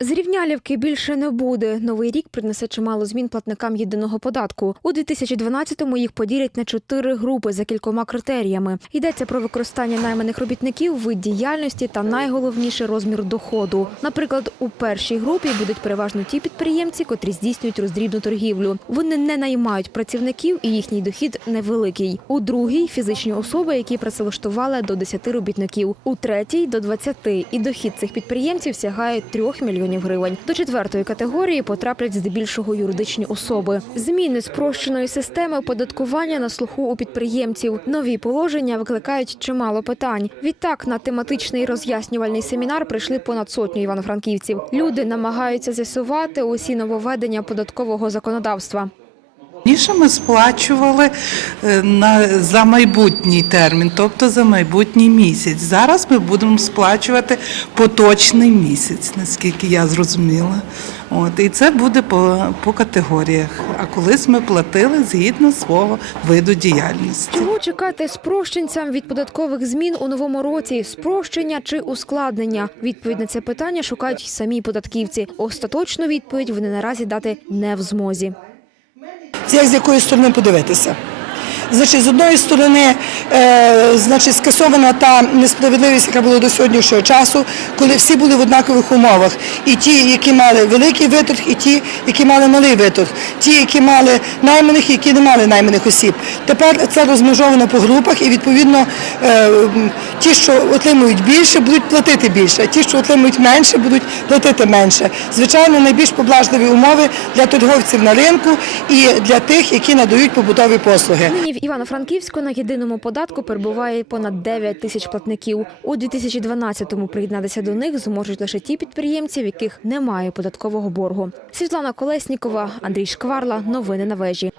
Зрівнялівки більше не буде. Новий рік принесе чимало змін платникам єдиного податку. У 2012-му їх поділять на чотири групи за кількома критеріями. Йдеться про використання найманих робітників, вид діяльності та найголовніше розмір доходу. Наприклад, у першій групі будуть переважно ті підприємці, котрі здійснюють роздрібну торгівлю. Вони не наймають працівників і їхній дохід невеликий. У другій фізичні особи, які працевлаштували до 10 робітників. У третій до 20. І дохід цих підприємців сягає 3 мільйонів гривень. До четвертої категорії потраплять здебільшого юридичні особи. Зміни спрощеної системи оподаткування на слуху у підприємців. Нові положення викликають чимало питань. Відтак на тематичний роз'яснювальний семінар прийшли понад сотню івано-франківців. Люди намагаються з'ясувати усі нововведення податкового законодавства. Раніше ми сплачували е, на, за майбутній термін, тобто за майбутній місяць. Зараз ми будемо сплачувати поточний місяць, наскільки я зрозуміла. От, і це буде по, по категоріях. А колись ми платили згідно свого виду діяльності. Чого чекати спрощенцям від податкових змін у новому році? Спрощення чи ускладнення? Відповідь на це питання шукають самі податківці. Остаточну відповідь вони наразі дати не в змозі. Як з якої сторони подивитися. Значить, з одної сторони, е, значить, скасована та несправедливість, яка була до сьогоднішнього часу, коли всі були в однакових умовах. І ті, які мали великий виторг, і ті, які мали малий виторг, ті, які мали найманих, і які не мали найманих осіб. Тепер це розмежовано по групах, і відповідно е, ті, що отримують більше, будуть платити більше, а ті, що отримують менше, будуть платити менше. Звичайно, найбільш поблажливі умови для торговців на ринку і для тих, які надають побутові послуги. В Івано-Франківську на єдиному податку перебуває понад 9 тисяч платників. У 2012-му приєднатися до них зможуть лише ті підприємці, в яких немає податкового боргу. Світлана Колеснікова, Андрій Шкварла. Новини на вежі.